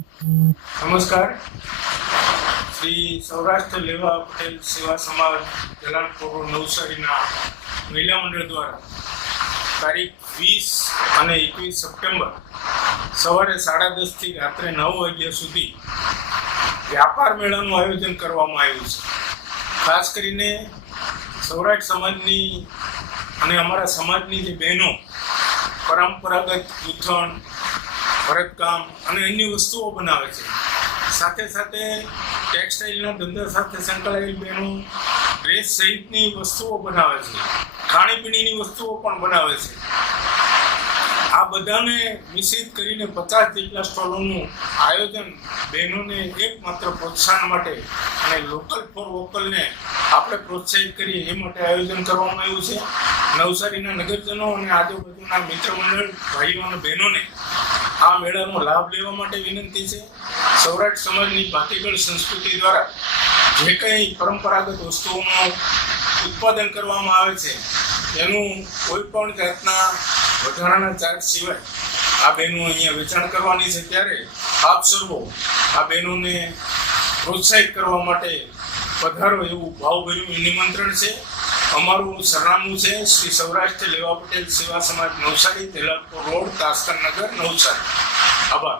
નમસ્કાર. શ્રી સૌરાષ્ટ્ર લેવા પટેલ સેવા સમાજ જલાલપોર નવસારીના મહિલા મંડળ દ્વારા તારીખ 20 અને 21 સપ્ટેમ્બર સવારે 10:30 થી રાત્રે 9 વાગ્યા સુધી વ્યાપાર મેળાનું આયોજન કરવામાં આવ્યું છે. ખાસ કરીને સૌરાષ્ટ્ર સમાજની અને અમારા સમાજની જે બહેનો પરંપરાગત ગૂંથણ, ભરતકામ અને અન્ય વસ્તુઓ બનાવે છે, સાથે સાથે ટેક્સટાઇલના ધંધા સાથે સંકળાયેલ બહેનો ડ્રેસ સહિતની વસ્તુઓ બનાવે છે, ખાણીપીણીની વસ્તુઓ પણ બનાવે છે. આ બધાને મિશ્રિત કરીને 50 જેટલા સ્ટોલોનું આયોજન બહેનોને એકમાત્ર પ્રોત્સાહન માટે અને લોકલ ફોર વોકલને આપણે પ્રોત્સાહિત કરીએ એ માટે આયોજન કરવામાં આવ્યું છે. નવસારીના નગરજનો અને આજુબાજુના મિત્ર મંડળ ભાઈઓ અને બહેનોને આ મેળાનો લાભ લેવા માટે વિનંતી છે. સૌરાષ્ટ્ર સમાજની ભાતીગળ સંસ્કૃતિ દ્વારા જે કંઈ પરંપરાગત વસ્તુઓનું ઉત્પાદન કરવામાં આવે છે એનું કોઈ પણ જાતના વધારાના ચાર્જ સિવાય આ બહેનો અહીંયા વેચાણ કરવાની છે. ત્યારે આપ સર્વો આ બહેનોને પ્રોત્સાહિત કરવા માટે પધારો એવું ભાવભર્યું નિમંત્રણ છે. અમારું સરનામું છે શ્રી સૌરાષ્ટ્ર લેવા પટેલ સેવા સમાજ નવસારી, જલાલપોર રોડ, તાસ્કર નગર, નવસારી. આભાર.